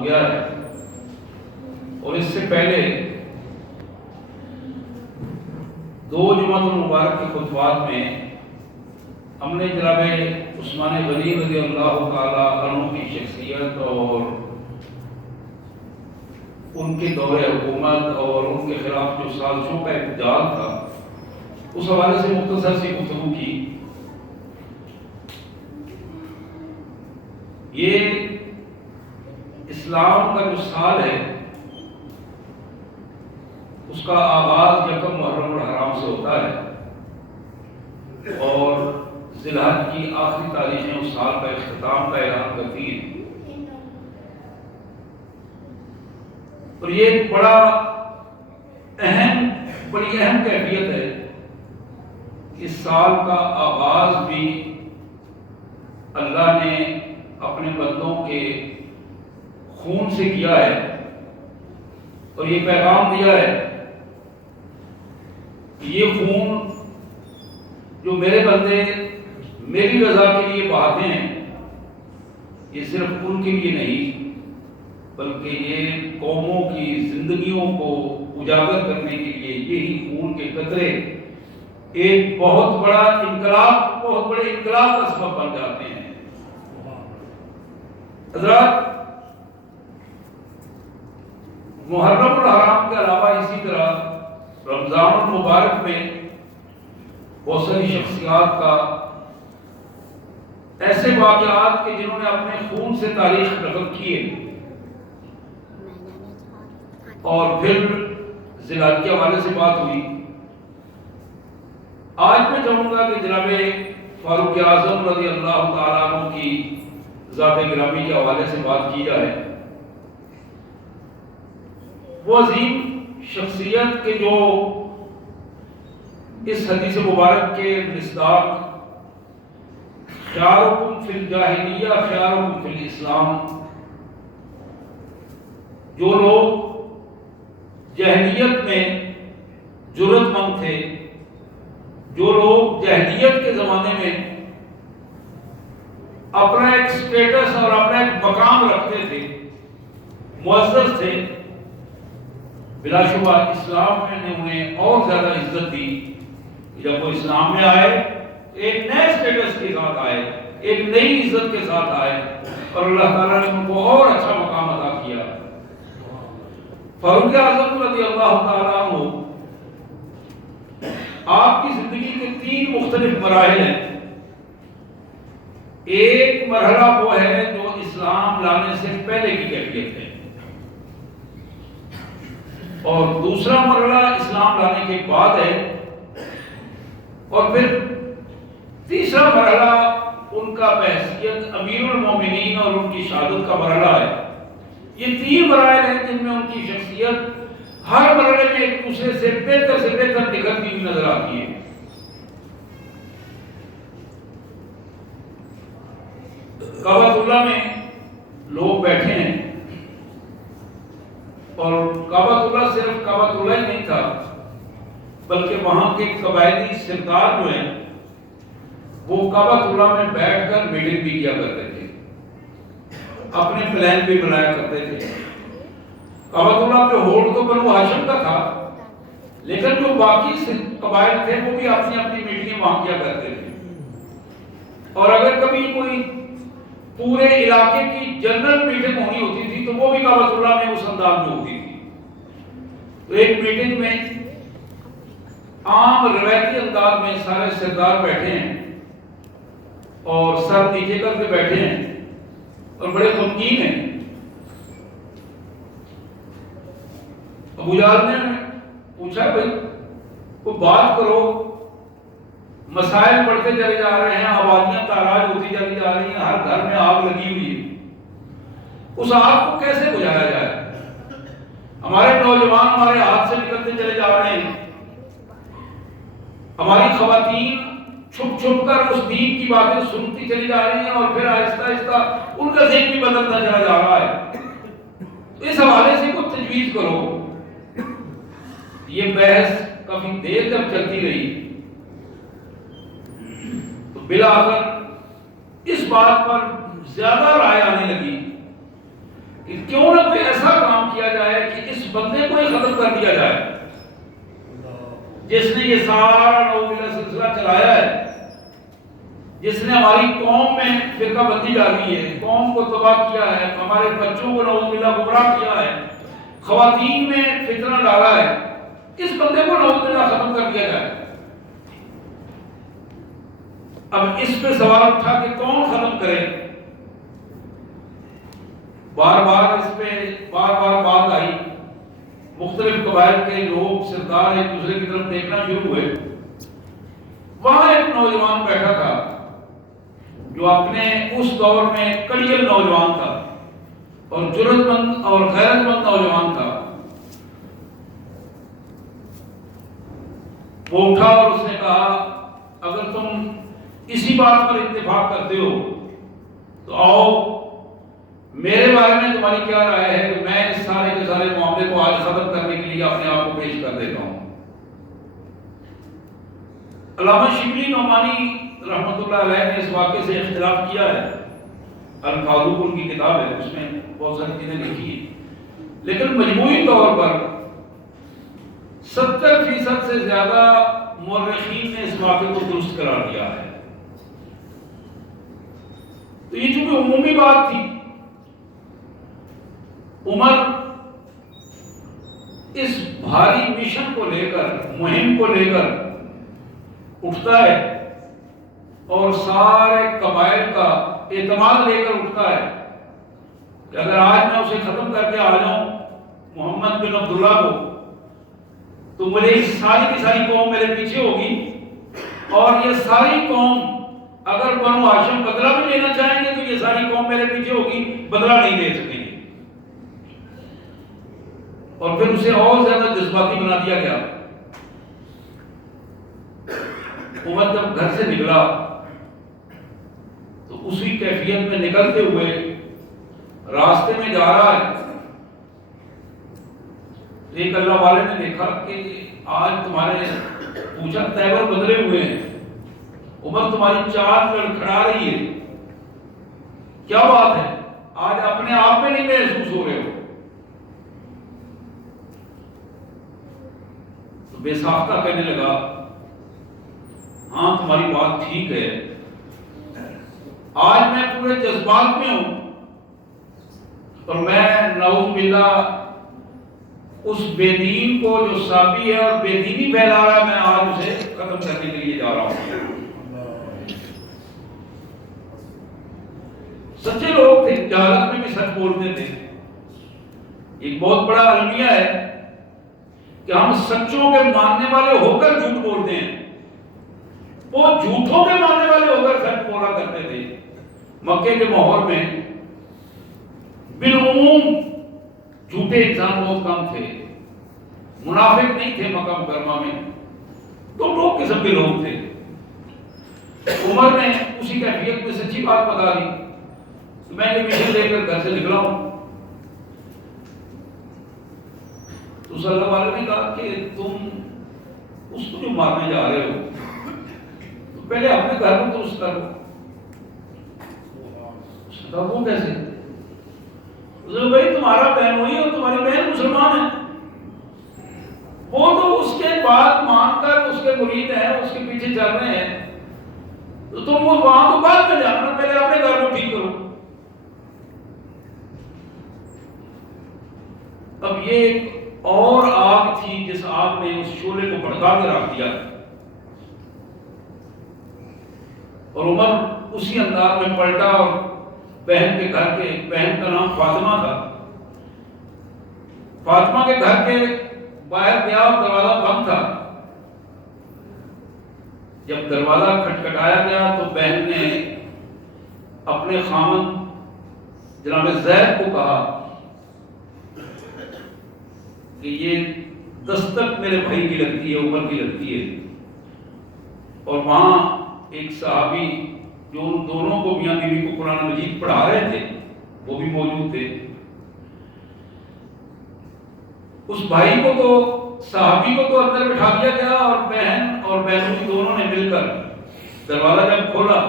ہو گیا ہے، اور اس سے پہلے دو جمعۃ المبارک کے خطبات میں ہم نے جناب عثمان غنی رضی اللہ تعالی عنہ کی شخصیت اور ان کے دور حکومت اور ان کے خلاف جو سازشوں کا ایک جال تھا اس حوالے سے مختصر سی گفتگو کی۔ یہ اسلام کا جو سال ہے اس کا آغاز یکم محرم الحرام سے ہوتا ہے اور ذی الحج کی آخری تاریخیں اس سال کا اختتام کا اعلان کرتی ہیں، اور یہ ایک بڑی اہم کیفیت ہے۔ اس سال کا آغاز بھی اللہ نے اپنے بندوں کے خون سے کیا ہے، اور یہ پیغام دیا ہے کہ یہ خون جو میرے بندے میری رضا کے لیے بہاتے ہیں، یہ صرف ان کے لیے نہیں بلکہ یہ قوموں کی زندگیوں کو اجاگر کرنے کے لیے یہی خون کے قطرے ایک بہت بڑے انقلاب کا سبب بن جاتے ہیں۔ حضرات، محرم الحرام کے علاوہ اسی طرح رمضان المبارک میں بہت ساری شخصیات کا ایسے واقعات کہ جنہوں نے اپنے خون سے تاریخ نقل کی ہے، اور پھر ذی الحج کے حوالے سے بات ہوئی۔ آج میں چاہوں گا کہ جناب فاروق اعظم رضی اللہ تعالیٰ عنہ کی ذات گرامی کے حوالے سے بات کی جائے۔ وہ عظیم شخصیت کے جو اس حدیث مبارک کے مصداق خیارکم فی الجاہلیہ خیارکم فی الاسلام، جو لوگ جاہلیت میں جرأت مند تھے، جو لوگ جاہلیت کے زمانے میں اپنا ایک سٹیٹس اور اپنا ایک مقام رکھتے تھے، معزز تھے، بلا شبہ اسلام نے انہیں اور زیادہ عزت دی۔ جب وہ اسلام میں آئے ایک نئے سٹیٹس کے ساتھ آئے، ایک نئی عزت کے ساتھ آئے، اور اللہ تعالیٰ نے ان کو اور اچھا مقام عطا کیا۔ فاروق اعظم رضی اللہ تعالیٰ عنہ، آپ کی زندگی کے 3 مختلف مراحل ہیں۔ ایک مرحلہ وہ ہے جو اسلام لانے سے پہلے کی کیفیت ہے، اور دوسرا مرحلہ اسلام لانے کے بعد ہے، اور پھر تیسرا مرحلہ ان کا بحیثیت امیر المومنین اور ان کی شہادت کا مرحلہ ہے۔ یہ 3 مراحل ہیں جن میں ان کی شخصیت ہر مرحلے میں ایک دوسرے سے بہتر نکھرتی ہوئی نظر آتی ہے۔ کعبۃ اللہ میں لوگ بیٹھے ہیں، اور کعبۃ اللہ صرف کعبۃ اللہ ہی نہیں تھا بلکہ وہاں کے قبائلی سردار جو ہیں وہ کعبۃ اللہ میں بیٹھ کر میٹنگ بھی کیا کرتے تھے، اپنے پلان بھی بنایا کرتے تھے۔ کعبۃ اللہ پہ ہولڈ تو بنو ہاشم کا تھا، لیکن جو باقی قبائل تھے وہ بھی اپنی اپنی میٹنگیں وہاں کیا کرتے تھے، اور اگر کبھی کوئی پورے علاقے کی جنرل میٹنگ ہونی ہوتی تھی تو وہ بھی کعبۃ اللہ میں اس انداز میں ہوتی تھی۔ تو ایک میٹنگ میں عام روایتی انداز میں سارے سردار بیٹھے ہیں اور سر نیچے کر کے بیٹھے ہیں اور بڑے غمگین ہیں۔ ابو جہل نے پوچھا بھائی کوئی بات کرو، مسائل بڑھتے چلے جا رہے ہیں، آبادیاں تاراج ہوتی چلی جا رہی ہیں، ہر گھر میں آگ لگی ہوئی ہے، اس آگ کو کیسے بجھایا جائے؟ ہمارے نوجوان ہمارے ہاتھ سے نکلتے چلے جا رہے ہیں، ہماری خواتین چھپ چھپ کر اس دین کی باتیں سنتی چلی جا رہی ہیں، اور پھر آہستہ آہستہ ان کا ذہن بھی بدلتا چلا جا رہا ہے۔ تو اس حوالے سے کوئی تجویز کرو۔ یہ بحث کافی دیر تک چلتی رہی، تو بالآخر اس بات پر زیادہ رائے آنے لگی کہ کہ کیوں نہ کوئی ایسا کام کیا جائے کہ اس بندے کو ہی ختم کر دیا جائے جس نے یہ سارا نوبیلا سلسلہ چلایا ہے، جس نے ہماری قوم میں فرقہ بندی ڈالی ہے، قوم کو تباہ کیا ہے، ہمارے بچوں کو نوبیلا گمراہ کیا ہے، خواتین میں فتنہ ڈالا ہے، اس بندے کو نوبیلا ختم کر دیا جائے۔ اب اس پہ سوال اٹھا کہ کون ختم کرے؟ بار بار اس پہ بات آئی، مختلف قبائل کے لوگ سردار ایک دوسرے کی طرف دیکھنا شروع ہوئے۔ وہاں ایک نوجوان بیٹھا تھا جو اپنے اس دور میں کڑیل نوجوان تھا اور جرأت مند اور غیرت مند نوجوان تھا۔ وہ اٹھا اور اس نے کہا اگر تم اسی بات پر اتفاق کرتے ہو تو آؤ، میرے بارے میں تمہاری کیا رائے ہے کہ میں اس سارے کے سارے معاملے کو آج ختم کرنے کے لیے اپنے آپ کو پیش کر دیتا ہوں۔ علامہ شبلی نعمانی رحمۃ اللہ علیہ نے اس واقعے سے اختلاف کیا ہے، الفاروق ان کی کتاب ہے، اس میں بہت ساری چیزیں لکھی ہیں، لیکن مجموعی طور پر 70% سے زیادہ مورخین نے اس واقعے کو درست قرار دیا ہے۔ تو یہ چونکہ عمومی بات تھی، عمر اس بھاری مشن کو لے کر، مہم کو لے کر اٹھتا ہے اور سارے قبائل کا اعتماد لے کر اٹھتا ہے کہ اگر آج میں اسے ختم کر کے آ جاؤں محمد بن عبداللہ کو، تو مجھے اس ساری کی ساری قوم میرے پیچھے ہوگی، اور یہ ساری قوم اگر بنو ہاشم بدلہ بھی لینا چاہیں گے تو یہ ساری قوم میرے پیچھے ہوگی، بدلہ نہیں لے سکیں گے۔ اور پھر اسے اور زیادہ جذباتی بنا دیا گیا۔ عمر جب گھر سے نکلا تو اسی کیفیت میں نکلتے ہوئے راستے میں جا رہا ہے، ایک اللہ والے نے دیکھا کہ آج تمہارے پوچھا تیور بدلے ہوئے ہیں، عمر تمہاری چال لڑکھڑا رہی ہے، کیا بات ہے؟ آج اپنے آپ میں نہیں محسوس ہو رہے ہو؟ تو بے ساختہ کہنے لگا ہاں تمہاری بات ٹھیک ہے، آج میں پورے جذبات میں ہوں اور میں نعوذ باللہ اس بے دین کو جو صابی ہے اور بے دینی پھیلا رہا ہے، میں آج اسے ختم کرنے کے لیے جا رہا ہوں۔ سچے لوگ تھے، جہالت میں بھی سچ بولتے تھے۔ ایک بہت بڑا المیہ ہے کہ ہم سچوں کے ماننے والے ہو کر جھوٹ بولتے ہیں، وہ جھوٹوں کے ماننے والے ہو کر سچ بولا کرتے تھے۔ مکے کے ماحول میں بالعموم جھوٹے انسان بہت کم تھے، منافق نہیں تھے مکہ مکرمہ میں، دو قسم کے لوگ تھے۔ عمر نے اسی کیفیت میں سچی بات بتا دی، میں یہ مشن لے کر گھر سے نکلا ہوں۔ تو صلی اللہ علیہ وسلم نے کہا کہ تم اس کو جو مارنے جا رہے ہو تو پہلے اپنے گھر میں درست کرو۔ وہ کیسے؟ بھائی تمہارا بہن وہی اور تمہاری بہن مسلمان ہے، وہ تو اس کے بات مان کر اس کے مرید ہیں، اس کے پیچھے چل رہے ہیں، تو تم وہ وہاں تو بعد میں جانا، پہلے اپنے گھر کو ٹھیک کرو۔ اب یہ ایک اور آگ تھی جس آگ نے اس شعلے کو بھڑکا کے رکھ دیا، اور عمر اسی انداز میں پلٹا اور بہن کے گھر کے، بہن کا نام فاطمہ تھا، فاطمہ کے گھر کے باہر گیا اور دروازہ بند تھا۔ جب دروازہ کھٹکھٹایا گیا تو بہن نے اپنے خامند جناب زید کو کہا کہ یہ دستک میرے بھائی کی لگتی ہے، عمر کی لگتی ہے۔ اور وہاں ایک صحابی جو ان دونوں کو، میاں بیوی کو قرآن مجید پڑھا رہے تھے، وہ بھی موجود تھے۔ اس بھائی کو تو، صحابی کو تو اندر بٹھا دیا گیا، اور بہن اور بہنوئی دونوں نے مل کر دروازہ جب کھولا،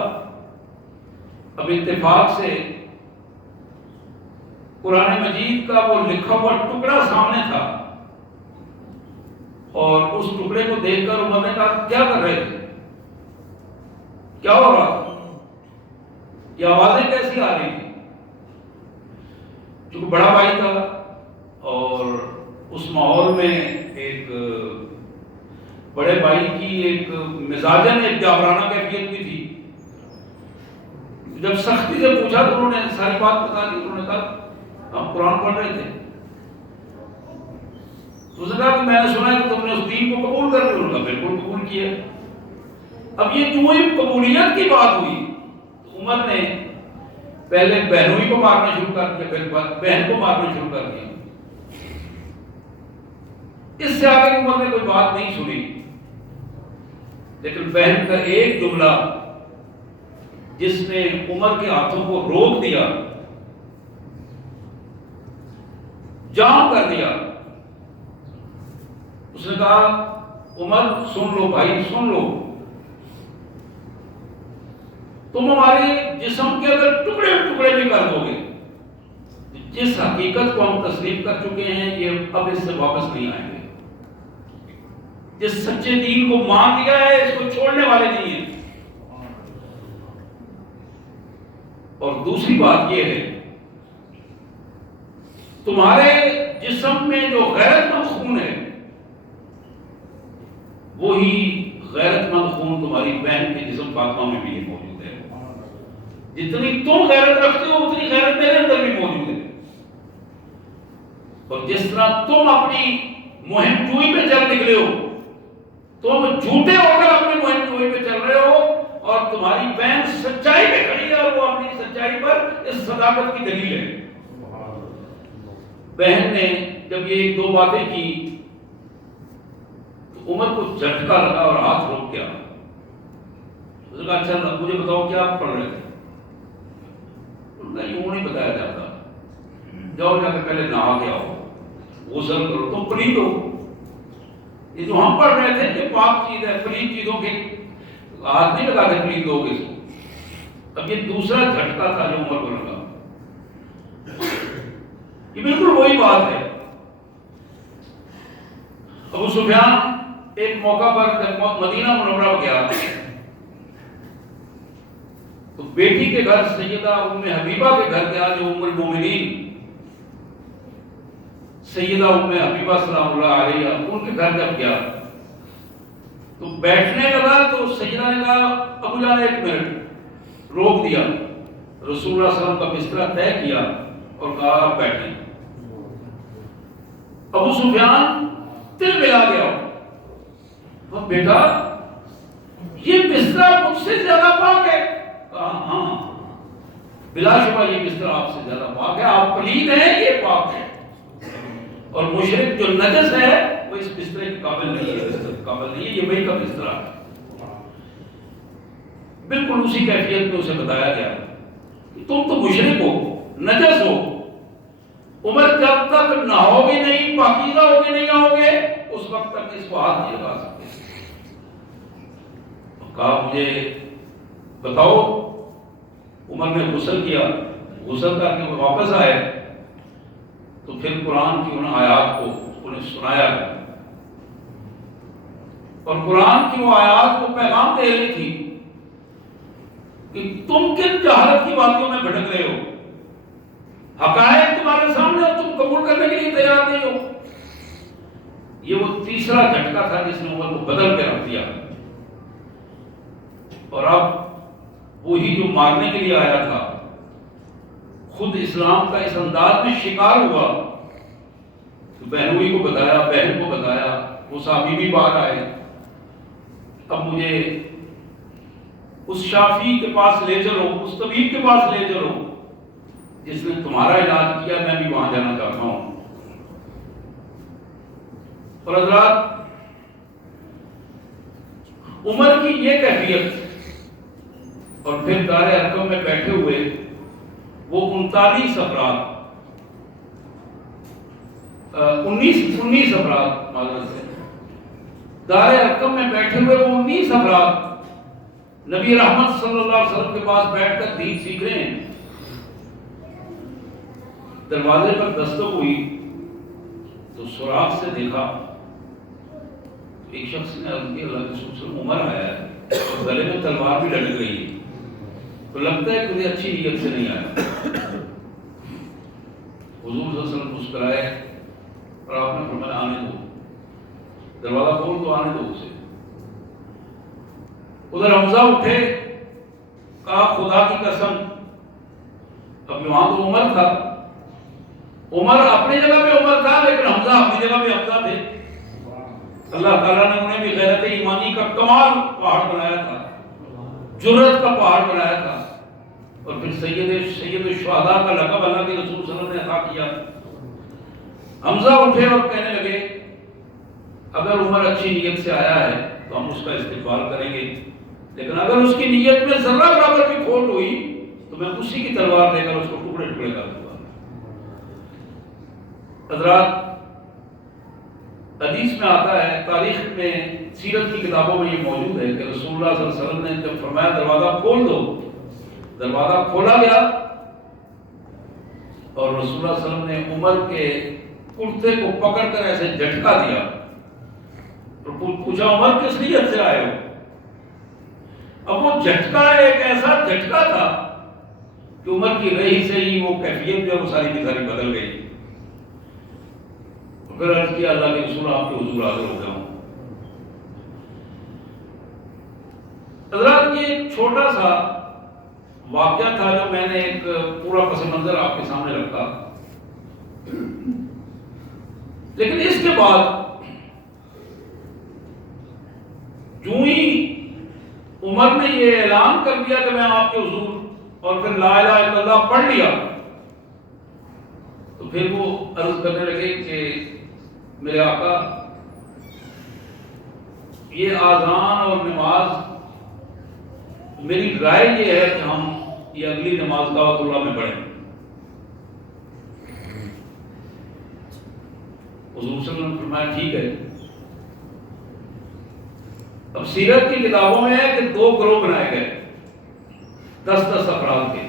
اب اتفاق سے قرآن مجید کا وہ لکھا ہوا ٹکڑا سامنے تھا، اور اس ٹکڑے کو دیکھ کر عمر نے کہا کیا کر رہے تھے، کیا ہو رہا تھا، یہ آوازیں کیسی آ رہی تھی؟ چونکہ بڑا بھائی تھا اور اس ماحول میں ایک بڑے بھائی کی ایک مزاجن ایک جاورانہ کیفیت بھی تھی. جب سختی سے پوچھا تو انہوں نے ساری بات بتا دی. انہوں نے کہا ہم قرآن پڑھ رہے تھے. تو اس نے کہا کہ میں نے سنا ہے کہ تم نے اس دین کو قبول کر لیا. بالکل قبول کیا. اب یہ جو قبولیت کی بات ہوئی تو عمر نے پہلے بہنوئی کو مارنا شروع کر دیا، پھر بہن کو مارنا شروع کر دیا. اس سے آگے عمر نے کوئی بات نہیں سنی، لیکن بہن کا ایک جملہ جس نے عمر کے ہاتھوں کو روک دیا، جام کر دیا. اس نے کہا عمر سن لو بھائی، سن لو، تم ہمارے جسم کے اگر ٹکڑے ٹکڑے بھی کر دو گے، جس حقیقت کو ہم تسلیم کر چکے ہیں یہ اب اس سے واپس نہیں آئیں گے. جس سچے دین کو مان لیا ہے اس کو چھوڑنے والے نہیں ہیں. اور دوسری بات یہ ہے تمہارے جسم میں جو غیرت مند خون ہے وہی غیرت مند خون تمہاری بہن کے جسم فاطمہ میں بھی موجود ہے. جتنی تم غیرت رکھتے ہو اتنی غیرت میرے اندر بھی موجود ہے. اور جس طرح تم اپنی مہم جوئی پہ چل نکلے ہو، تم جھوٹے ہو کر اپنی مہم جوئی پہ چل رہے ہو، اور تمہاری بہن سچائی پہ کھڑی ہے اور وہ اپنی سچائی پر اس صداقت کی دلیل ہے. بہن نے جب یہ ایک دو باتیں کی تو عمر کو جھٹکا لگا اور ہاتھ روک گیا. اس نے کہا اچھا مجھے بتاؤ کیا آپ پڑھ رہے تھے؟ یوں نہیں بتایا جاتا. جاؤ جا کے پہلے نہا کے آؤ، غسل کرو، تم پلید ہو. یہ جو ہم پڑھ رہے تھے کہ پاک چیز ہے، پلید چیزوں کے ہاتھ نہیں لگاتے پلید لوگ اس کو. اب یہ دوسرا جھٹکا تھا جو عمر کو لگا. یہ بالکل وہی بات ہے. ابو سفیان ایک موقع پر جب مدینہ منورہ گیا تو بیٹی کے گھر سیدہ ام حبیبہ کے گھر گیا جو ام المومنین سیدہ ام حبیبہ سلام اللہ علیہ، ان کے گھر جب گیا تو بیٹھنے لگا تو سیدہ نے کہا ابو جان ایک منٹ، روک دیا. رسول اللہ صلی اللہ علیہ وسلم کا بستر طے کیا اور کہا آپ بیٹھیں. ابو سفیان دل ملا گیا. بیٹا یہ بستر مجھ سے زیادہ پاک ہے. کہا ہاں بلا شبہ یہ بستر آپ سے زیادہ پاک ہے، آپ پلید ہیں یہ پاک ہے، اور مشرک جو نجس ہے وہ اس بستر کے قابل نہیں ہے، بستر کے قابل نہیں ہے، یہ وہی کا بستر ہے. بالکل اسی کیفیت میں اسے بتایا گیا تم تو مشرک ہو، نجس ہو. عمر جب تک نہاؤ گے نہیں، پاکیزہ ہو کے نہیں آؤ گے، اس وقت تک اس کو ہاتھ نہیں لگا سکتے. کہا مجھے بتاؤ. عمر نے غسل کیا، غسل کر کے وہ واپس آئے تو پھر قرآن کی ان آیات کو انہیں سنایا گیا. اور قرآن کی وہ آیات کو پیغام دے رہی تھی کہ تم کن جہالت کی باتوں میں بھٹک رہے ہو، حقائق تمہارے سامنے اور تم قبول کرنے کے لیے تیار نہیں ہو. یہ وہ تیسرا جھٹکا تھا جس نے عمر کو بدل کے رکھ دیا. اور اب وہی جو مارنے کے لیے آیا تھا خود اسلام کا اس انداز میں شکار ہوا. بہنوئی کو بتایا، بہن کو بتایا، وہ صحابی بھی باہر آئے. اب مجھے اس شافی کے پاس لے چلو، اس طبیب کے پاس لے چلو جس نے تمہارا علاج کیا، میں بھی وہاں جانا چاہتا ہوں. اور حضرات عمر کی یہ کیفیت اور پھر دار ارقم میں بیٹھے ہوئے وہ 39 افراد 19 افراد معذرت سے دار ارقم میں بیٹھے ہوئے وہ 19 افراد نبی رحمت صلی اللہ علیہ وسلم کے پاس بیٹھ کر دین سیکھ رہے ہیں. دروازے پر دستک ہوئی تو سوراخ سے دیکھا، ایک شخص نے عرض کی اللہ کے رسول صلی اللہ علیہ وسلم عمر آیا ہے اور گلے میں تلوار بھی لٹک گئی ہے، تو لگتا ہے کوئی اچھی نیت سے نہیں آیا۔ حضور صلی اللہ علیہ وسلم مسکرائے اور آپ نے فرمایا آنے دو، دروازہ کھول تو آنے دو اسے۔ ادھر حمزہ اٹھے، کہا خدا کی قسم، اب وہاں تو عمر تھا، عمر اپنی جگہ پہ عمر تھا لیکن حمزہ اپنی جگہ پہ حمزہ تھے۔ اللہ تعالیٰ نے انہیں بھی غیرت ایمانی کا کمال پہاڑ بنایا تھا، جرأت کا پہاڑ بنایا تھا، اور پھر سید الشہداء کا لقب اللہ کے رسول صلی اللہ علیہ وسلم نے عطا کیا۔ حمزہ اٹھے اور کہنے لگے اگر عمر اچھی نیت سے آیا ہے تو ہم اس کا استقبال کریں گے، لیکن اگر اس کی نیت میں ذرہ برابر بھی کھوٹ ہوئی تو میں اسی کی تلوار لے کر اس کو ٹکڑے ٹکڑے کر دوں گا۔ حضرات، حدیث میں آتا ہے، تاریخ میں، سیرت کی کتابوں میں یہ موجود ہے کہ رسول اللہ صلی اللہ علیہ وسلم نے جب فرمایا دروازہ کھول دو، دروازہ کھولا گیا اور رسول اللہ صلی اللہ علیہ وسلم نے عمر کے کرتے کو پکڑ کر ایسے جھٹکا دیا اور پوچھا عمر کس نیت سے آئے ہو؟ اب وہ جھٹکا ایک ایسا جھٹکا تھا کہ عمر کی رہی سے ہی وہ کیفیت جو ہے وہ ساری کی ساری بدل گئی۔ پھر عرض کیا اللہ کے رسول آپ کے حضور حاضر ہو گیا ہوں۔ حضرات، یہ ایک چھوٹا سا واقعہ تھا جو میں نے ایک پورا پس منظر آپ کے سامنے رکھا، لیکن اس کے بعد جو ہی عمر نے یہ اعلان کر دیا کہ میں آپ کے حضور، اور پھر لا الہ الا اللہ پڑھ لیا، تو پھر وہ عرض کرنے لگے کہ میرے آقا، یہ آذان اور نماز، میری رائے یہ ہے کہ ہم یہ اگلی نماز دعوت اللہ میں پڑھیں۔ حضور صلی اللہ علیہ وسلم نے فرمایا ٹھیک ہے۔ اب سیرت کی کتابوں میں ہے کہ 2 گروہ بنائے گئے 10 افراد کے۔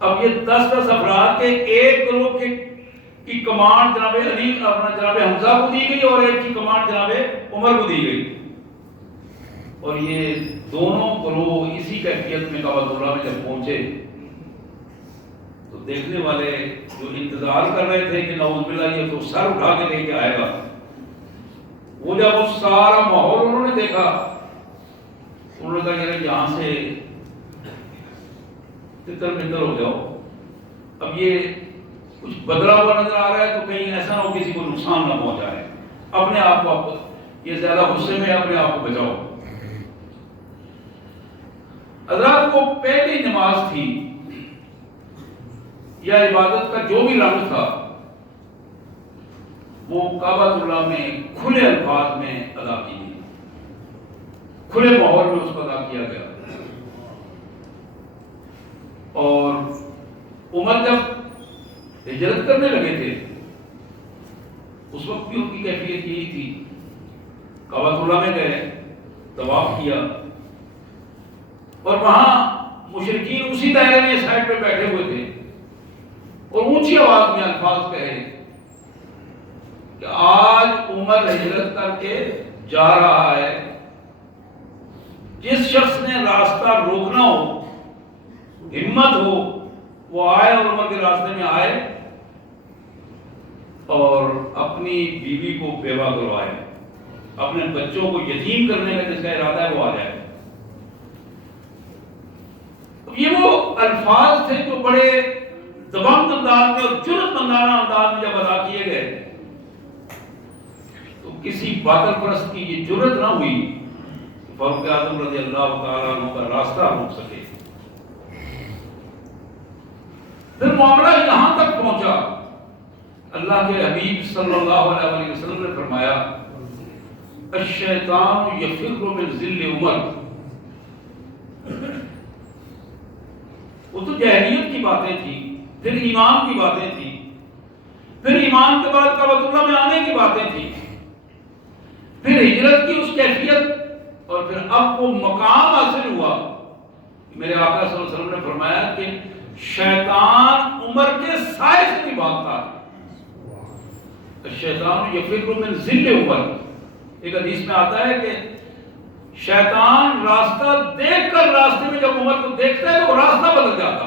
اب یہ 10 افراد کے ایک گروہ کی کمانڈ جناب علی جناب حمزہ کو دی گئی اور ایک کی کمانڈ جناب عمر کو دی گئی، اور یہ دونوں گروہ اسی کیفیت میں کعبۃ اللہ میں جب پہنچے تو دیکھنے والے جو انتظار کر رہے تھے کہ نعوذ باللہ یہ تو سر اٹھا کے لے کے آئے گا، وہ جب وہ سارا ماحول انہوں نے دیکھا، انہوں نے کہا کہ یہاں سے تتر بتر ہو جاؤ، اب یہ کچھ بدلا ہوا نظر آ رہا ہے تو کہیں ایسا نہ ہو کسی کو نقصان نہ پہنچائے، اپنے آپ کو، یہ زیادہ غصے میں اپنے آپ کو بچاؤ۔ حضرات، وہ پہلی نماز تھی یا عبادت کا جو بھی رنگ تھا وہ کعبۃ اللہ میں کھلے الفاظ میں ادا کی گئی، کھلے ماحول میں اس کو ادا کیا گیا۔ اور عمر جب ہجرت کرنے لگے تھے اس وقت بھی ان کی کیفیت یہی تھی، کعبۃ اللہ میں گئے، طواف کیا، اور وہاں مشرکین اسی دائرے میں سائڈ پہ بیٹھے ہوئے تھے اور اونچی آواز میں الفاظ کہے کہ آج عمر ہجرت کر کے جا رہا ہے، جس شخص نے راستہ روکنا ہو، ہمت ہو، وہ آئے اور عمر کے راستے میں آئے اور اپنی بیوی کو بیوہ کروائے، اپنے بچوں کو یتیم کرنے کا جس کا ارادہ ہے وہ آ جائے۔ یہ وہ الفاظ تھے جو بڑے دبنگ انداز میں اور جرأت مندانہ انداز میں جب ادا کیے گئے تو کسی باطل پرست کی یہ جرأت نہ ہوئی کہ فاروق اعظم رضی اللہ تعالیٰ عنہ کا راستہ روک سکے۔ پھر معاملہ یہاں تک پہنچا، اللہ کے حبیب صلی اللہ علیہ وسلم نے فرمایا الشیطان یفر من ذل عمر۔ وہ تو جاہلیت کی باتیں تھی، پھر ایمان کی باتیں تھی، پھر ایمان کے بعد کعبۃ اللہ میں آنے کی باتیں تھی، پھر ہجرت کی اس کیفیت، اور پھر اب وہ مقام حاصل ہوا۔ میرے آقا صلی اللہ علیہ وسلم نے فرمایا کہ شیطان عمر کے سائے سے بھی بھاگتا ہے. شیطان یفر من ذل عمر. ایک حدیث میں آتا ہے کہ شیطان راستہ دیکھ کر راستے میں جب عمر کو دیکھتا ہے تو راستہ بدل جاتا.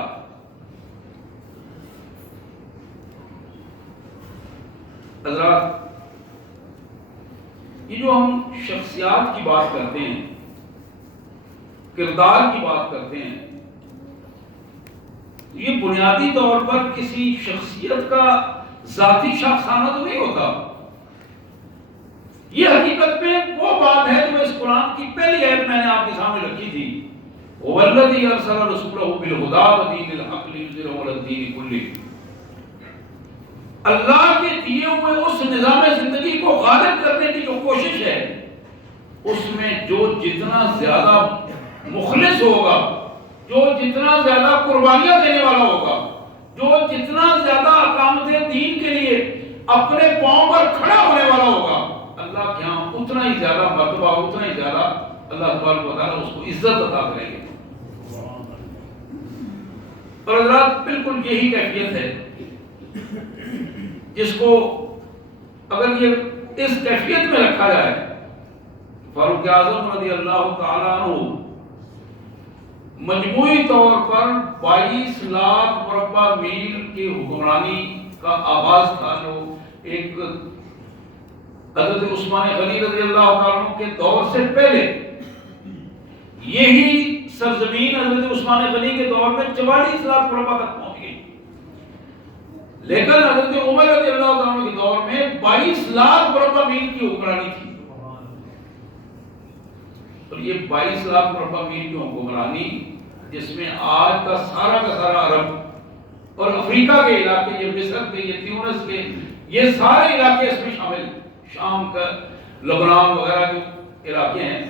حضرات یہ جو ہم شخصیات کی بات کرتے ہیں، کردار کی بات کرتے ہیں، یہ بنیادی طور پر کسی شخصیت کا ذاتی شخصانہ تو نہیں ہوتا. یہ حقیقت میں وہ بات ہے جو اس قرآن کی پہلی آیت میں نے آپ کے سامنے رکھی تھی. وَالَّذِي أَرْسَلَ رَسُولَهُ بِالْهُدَىٰ وَدِينِ الْحَقِّ لِيُظْهِرَهُ عَلَى الدِّينِ كُلِّهِ. اللہ کے دیے ہوئے اس نظام زندگی کو غالب کرنے کی جو کوشش ہے، اس میں جو جتنا زیادہ مخلص ہوگا، جو جتنا زیادہ قربانیاں دینے والا ہوگا، جو جتنا زیادہ اقامت دین کے لیے اپنے پاؤں پر کھڑا ہونے والا ہوگا، اللہ کے ہاں اتنا ہی زیادہ مرتبہ، اتنا ہی زیادہ اللہ تبارک و تعالیٰ اس کو عزت عطا کریں گے. اور حضرات بالکل یہی کیفیت ہے جس کو اگر یہ اس کیفیت میں رکھا جائے، فاروق اعظم رضی اللہ تعالیٰ عنہ مجموعی طور پر 22 لاکھ مربع میل کی حکمرانی کا آغاز تھا، جو ایک حضرت عثمان غنی رضی اللہ تعالیٰ عنہ کے دور سے پہلے یہی سرزمین حضرت عثمان غنی کے دور میں 44 لاکھ مربع تک پہنچ گئی. لیکن حضرت عمر رضی اللہ تعالیٰ عنہ کے دور میں 22 لاکھ مربع میل کی حکمرانی تھی. اور یہ 22 لاکھ مربع میل کی حکمرانی، جس میں آج کا سارا عرب اور افریقہ کے علاقے، یہ مصر کے، یہ تیونس کے، یہ سارے علاقے اس میں شامل، شام کا، لبنان وغیرہ جو علاقے ہیں،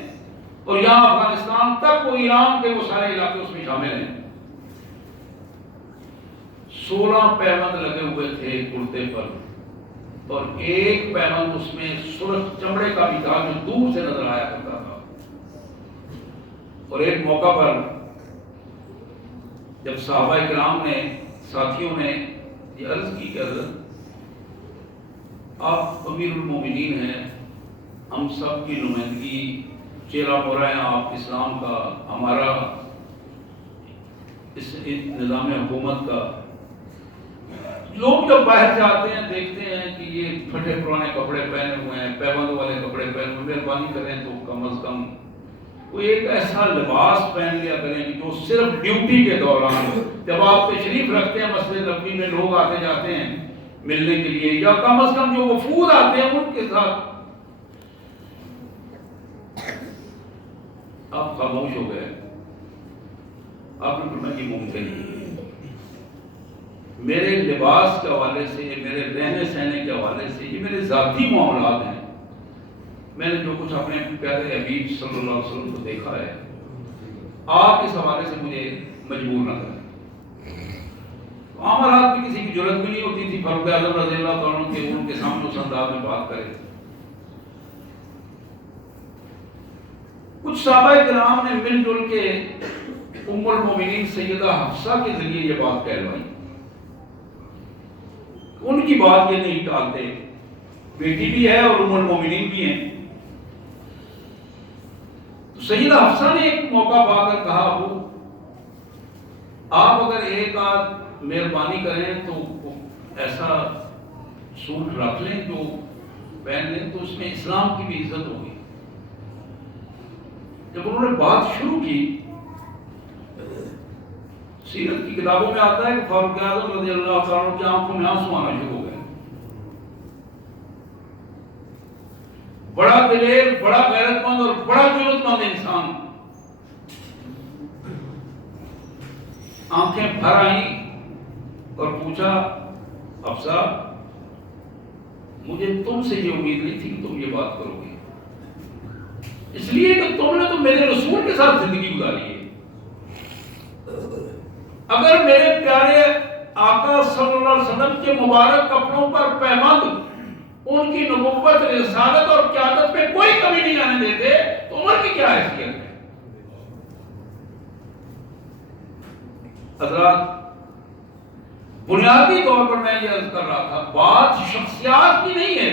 اور یہاں افغانستان تک، وہ ایران کے وہ سارے علاقے اس میں شامل ہیں. 16 پیوند لگے ہوئے تھے کرتے پر، اور ایک پیوند اس میں سرخ چمڑے کا بھی تھا جو دور سے نظر آیا کرتا تھا. اور ایک موقع پر جب صحابہ کرام نے، ساتھیوں نے یہ عرض کی کہ حضرت آپ امیر المومنین ہیں، ہم سب کی نمائندگی، چہرہ مہرہ ہیں آپ اسلام کا، ہمارا اس نظام حکومت کا. لوگ جب باہر جاتے ہیں دیکھتے ہیں کہ یہ پھٹے پرانے کپڑے پہنے ہوئے ہیں، پیبند والے کپڑے پہنے ہوئے، مہربانی کریں تو کم از کم کوئی ایک ایسا لباس پہن لیا کریں جو صرف ڈیوٹی کے دوران، جب آپ تشریف رکھتے ہیں مسجد نبوی میں، لوگ آتے جاتے ہیں ملنے کے لیے، یا کم از کم جو وفود آتے ہیں ان کے ساتھ. آپ خاموش ہو گئے. آپ نے فرمایا کہ ممکن نہیں. میرے لباس کے حوالے سے، میرے رہنے سہنے کے حوالے سے، یہ میرے ذاتی معاملات ہیں. میں نے جو کچھ اپنے پیارے حبیب صلی اللہ علیہ وسلم کو دیکھا ہے، آپ اس حوالے سے مجھے مجبور نہ کریں. معاملات میں کسی کی ضرورت بھی نہیں ہوتی تھی فاروق اعظم رضی اللہ تعالیٰ عنہ کے ان کے سامنے اس انداز میں بات کرے. کچھ صحابہ کرام نے مل جل کے ام المومنین سیدہ حفصہ کے ذریعے یہ بات کہلوائی. ان کی بات یہ نہیں ٹالتے، بیٹی بھی ہے اور ام المومنین بھی ہیں. سیدہ حفصہ نے ایک موقع پا کر کہا، ابو آپ اگر ایک آدھ مہربانی کریں تو ایسا سوٹ رکھ لیں جو پہن لیں تو اس میں اسلام کی بھی عزت ہوگی. جب انہوں نے بات شروع کی، سیرت کی کتابوں میں آتا ہے کہ فاروق اعظم رضی اللہ تعالیٰ عنہ کی آنکھوں میں آنسو آنا شروع ہو گئے. بڑا دلیر، بڑا غیرت مند اور بڑا جرأت مند انسان آنکھیں بھر آئیں اور پوچھا، حفصہ مجھے تم سے یہ امید نہیں تھی کہ تم یہ بات کرو گے، اس لیے کہ تم نے تو میرے رسول کے ساتھ زندگی گزاری ہے. اگر میرے پیارے آقا صلی اللہ علیہ وسلم کے مبارک کپڑوں پر پیمند ان کی نبوت، رسالت اور قیادت پہ کوئی کمی نہیں آنے دیتے تو عمر کی کیا حیثیت ہے؟ حضرات بنیادی طور پر میں یہ عرض کر رہا تھا، بات شخصیات کی نہیں ہے،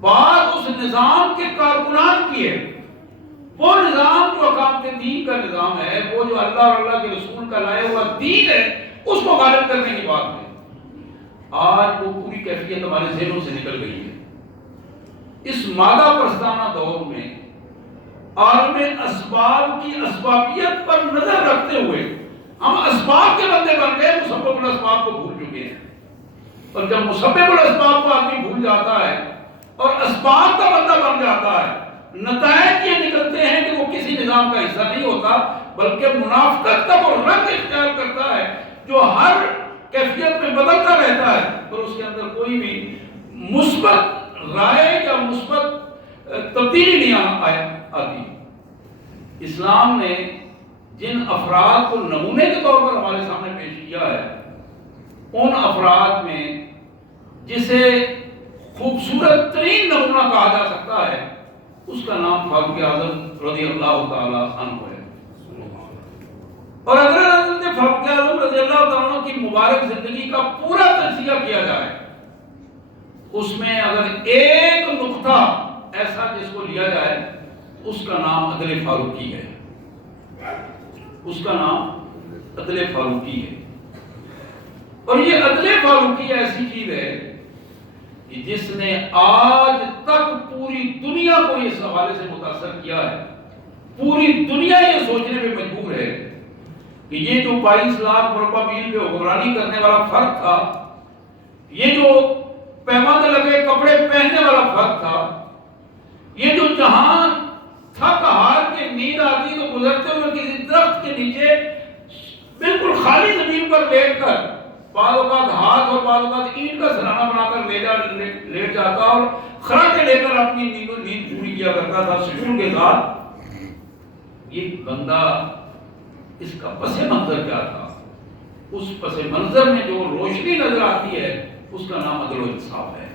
بات اس نظام کے کارکنان کی ہے۔ وہ نظام جو اقامت دین کا نظام ہے، وہ جو اللہ اور اللہ کے رسول کا لائے ہوا دین ہے، اس کو غالب کرنے کی بات ہے۔ آج وہ پوری کیفیت ہمارے ذہنوں سے نکل گئی ہے۔ اس مادہ پرستانہ دور میں عالم اسباب کی اسبابیت پر نظر رکھتے ہوئے ہم اسباب کے بندے بن گئے، مسبب الاسباب کو بھول چکے ہیں۔ اور جب مسبب الاسباب کو آدمی بھول جاتا ہے اور اسباب کا بندہ بن جاتا ہے، نتائج یہ نکلتے ہیں کہ وہ کسی نظام کا حصہ نہیں ہوتا، بلکہ منافقت کا وہ رنگ اختیار کرتا ہے جو ہر کیفیت میں بدلتا رہتا ہے، اور اس کے اندر کوئی بھی مثبت رائے یا مثبت تبدیلی نہیں آتی۔ اسلام نے جن افراد کو نمونے کے طور پر ہمارے سامنے پیش کیا ہے، ان افراد میں جسے خوبصورت ترین نمونہ کہا جا سکتا ہے، اس کا نام فاروق اعظم رضی اللہ تعالی عنہ ہے۔ اور اگر حضرت فاروق اعظم رضی اللہ تعالیٰ عنہ کی مبارک زندگی کا پورا تجزیہ کیا جائے، اس میں اگر ایک نقطہ ایسا جس کو لیا جائے، اس کا نام عدل فاروقی ہے۔ اس کا نام عدل فاروقی ہے۔ اور یہ عدل فاروقی ایسی چیز ہے کہ جس نے آج تک پوری دنیا کو اس حوالے سے متاثر کیا ہے۔ پوری دنیا یہ سوچنے پہ مجبور ہے کہ یہ جو 22 لاکھ مربع میل پہ حکمرانی کرنے والا فرد تھا، یہ جو پیمانے لگے کپڑے پہننے والا فرد تھا، یہ جو جہاں تھک ہار کے نیند آتی تو گزرتے ہوئے کسی درخت کے نیچے بالکل خالی زمین پر لیٹ کر بعض اوقات ہاتھ اور بعض اوقات اینٹ کا سرانہ بنا کر لیٹ جاتا اور خراٹے لے کر اپنی نیند پوری کیا کرتا تھا سکون کے ساتھ۔ یہ بندہ، اس کا پس منظر کیا تھا؟ اس پس منظر میں جو روشنی نظر آتی ہے، اس کا نام عدل و انصاف ہے۔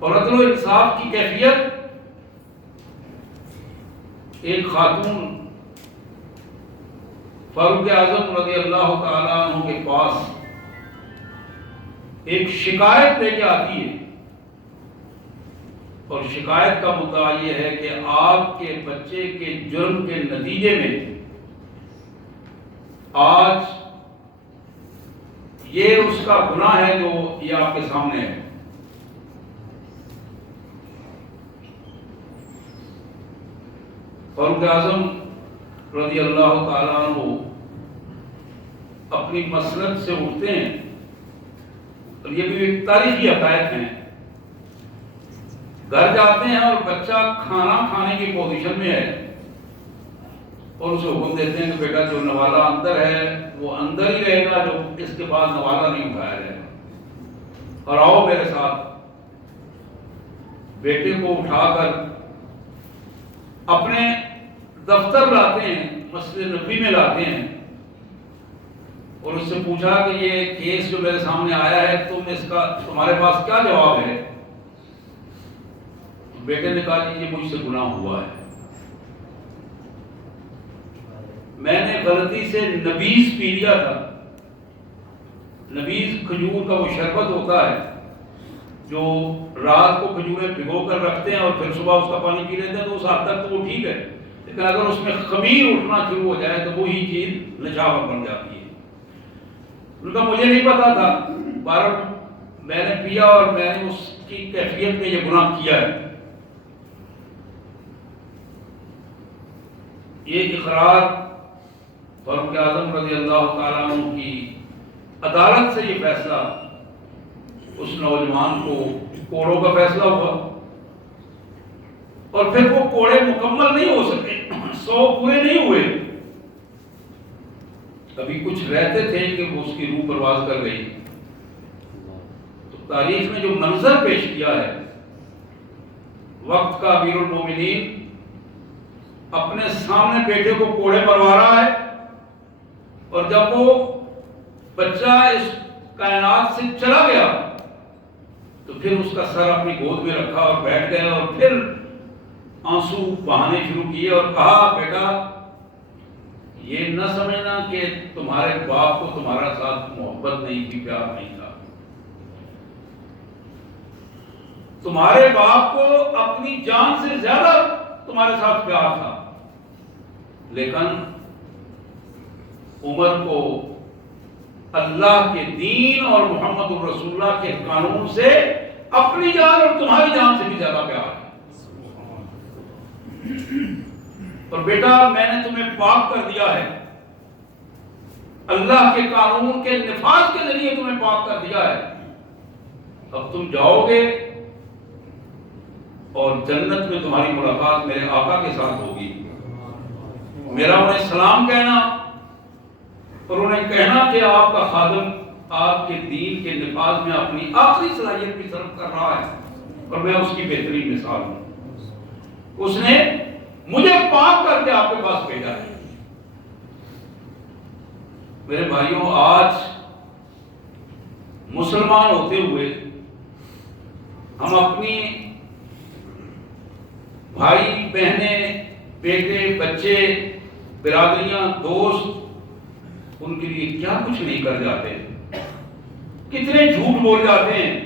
اور عدل و انصاف کی کیفیت ایک خاتون فاروق اعظم رضی اللہ تعالیٰ عنہ کے پاس ایک شکایت لے کے آتی ہے، اور شکایت کا مدعا یہ ہے کہ آپ کے بچے کے جرم کے نتیجے میں آج یہ اس کا گناہ ہے جو یہ آپ کے سامنے ہے۔ فاروق اعظم رضی اللہ تعالیٰ عنہ اپنی مسند سے اٹھتے ہیں، اور یہ بھی ایک تاریخی حقائق ہیں۔ گھر جاتے ہیں اور بچہ کھانا کھانے کی پوزیشن میں ہے، اور اسے حکم دیتے ہیں کہ بیٹا جو نوالہ اندر ہے وہ اندر ہی رہے گا، جو اس کے بعد نوالہ نہیں اٹھایا جائے گا، اور آؤ میرے ساتھ۔ بیٹے کو اٹھا کر اپنے دفتر لاتے ہیں، مسجد نبوی میں لاتے ہیں، اور اس سے پوچھا کہ یہ کیس جو میرے سامنے آیا ہے، تمہارے پاس کیا جواب ہے؟ بیٹے نے کہا کہ یہ مجھ سے گناہ ہوا ہے، میں نے غلطی سے نبیذ پی لیا تھا۔ نبیذ کھجور کا وہ شربت ہوتا ہے جو رات کو کھجوریں بھگو کر رکھتے ہیں اور پھر صبح اس کا پانی پی لیتے ہیں، تو اس حد تک تو وہ ٹھیک ہے، لیکن اگر اس میں خمیر اٹھنا شروع ہو جائے تو وہی چیز نشاور بن جاتی ہے۔ ان کا مجھے نہیں پتا تھا، بہرحال میں نے پیا اور میں نے اس کی کیفیت میں یہ گناہ کیا ہے۔ یہ اقرار فاروق اعظم رضی اللہ تعالیٰ عنہ کی عدالت سے یہ فیصلہ اس نوجوان کو کوڑوں کا فیصلہ ہوا، اور پھر وہ کوڑے مکمل نہیں ہو سکے، 100 پورے نہیں ہوئے، کبھی کچھ رہتے تھے کہ وہ اس کی روح پرواز کر گئی۔ تو تاریخ میں جو منظر پیش کیا ہے، وقت کا امیر المومنین اپنے سامنے بیٹے کو کوڑے مروا رہا ہے، اور جب وہ بچہ اس کائنات سے چلا گیا تو پھر اس کا سر اپنی گود میں رکھا اور بیٹھ گیا، اور پھر آنسو بہانے شروع کیے اور کہا بیٹا یہ نہ سمجھنا کہ تمہارے باپ کو تمہارا ساتھ محبت نہیں تھی، پیار نہیں تھا. تمہارے باپ کو اپنی جان سے زیادہ تمہارے ساتھ پیار تھا، لیکن عمر کو اللہ کے دین اور محمد الرسول اللہ کے قانون سے اپنی جان اور تمہاری جان سے بھی زیادہ پیار ہے. اور بیٹا میں نے تمہیں پاک کر دیا ہے، اللہ کے قانون کے نفاذ کے ذریعے تمہیں پاک کر دیا ہے. اب تم جاؤ گے اور جنت میں تمہاری ملاقات میرے آقا کے ساتھ ہوگی. میرا انہیں سلام کہنا اور انہیں کہنا کہ آپ کا خادم آپ کے دین کے نفاذ میں اپنی آخری صلاحیت بھی صرف کر رہا ہے اور میں اس کی بہترین مثال ہوں. اس نے مجھے پاک کر کے آپ کے پاس بھیجا ہے. میرے بھائیوں، آج مسلمان ہوتے ہوئے ہم اپنی بھائی بہنیں، بیٹے، بچے، برادریاں، دوست، ان کے لیے کیا کچھ نہیں کر جاتے، کتنے جھوٹ بول جاتے ہیں،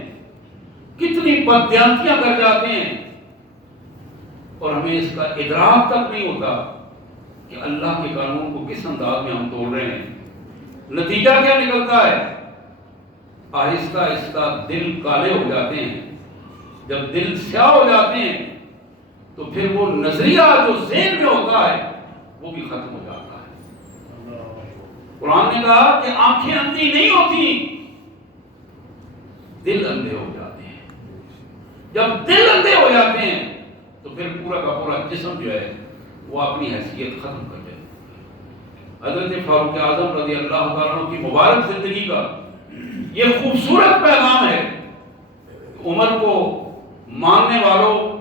کتنی بددیانتیاں کر جاتے ہیں، اور ہمیں اس کا ادراک تک نہیں ہوتا کہ اللہ کے قانون کو کس انداز میں ہم توڑ رہے ہیں. نتیجہ کیا نکلتا ہے؟ آہستہ آہستہ دل کالے ہو جاتے ہیں. جب دل سیاہ ہو جاتے ہیں تو پھر وہ نظریہ جو ذہن میں ہوتا ہے وہ بھی ختم ہو جاتا ہے. قرآن نے کہا کہ آنکھیں اندھی نہیں ہوتی، دل اندھے ہو جاتے ہیں. جب دل اندھے ہو جاتے ہیں تو پھر پورا کا پورا جسم جو ہے وہ اپنی حیثیت ختم کر جائے. حضرت فاروق اعظم رضی اللہ تعالیٰ عنہ کی مبارک زندگی کا یہ خوبصورت پیغام ہے. عمر کو ماننے والوں،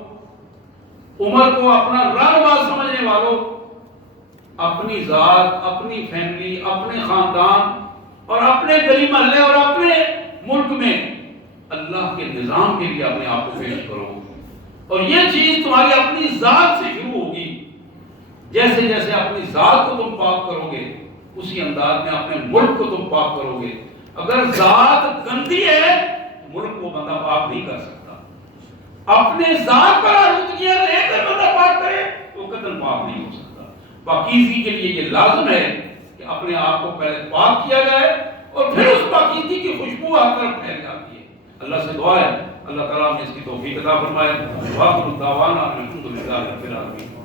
عمر کو اپنا راہنما سمجھنے والوں، اپنی ذات، اپنی فیملی، اپنے خاندان اور اپنے گلی محلے اور اپنے ملک میں اللہ کے نظام کے لیے اپنے آپ کو پیش کرو. اور یہ چیز تمہاری اپنی ذات سے شروع ہوگی. جیسے جیسے اپنی ذات کو تم پاک کرو گے اسی انداز میں اپنے ملک کو تم پاک کرو گے. اگر ذات گندی ہے ملک کو بندہ پاک نہیں کر سکتا. اپنے ذات پر آلودگیاں لے کر بندہ پاک کرے تو قدر پاک نہیں ہو سکتا. پاکیزگی کے لیے یہ لازم ہے کہ اپنے آپ کو پہلے پاک کیا جائے اور پھر اس پاکیزگی کی خوشبو ہر طرف پھیل جاتی ہے. اللہ سے دعا ہے اللہ تعالیٰ نے اس کی توفیق عطا فرمائے. واخر دعوانا الحمدللہ رب العالمین.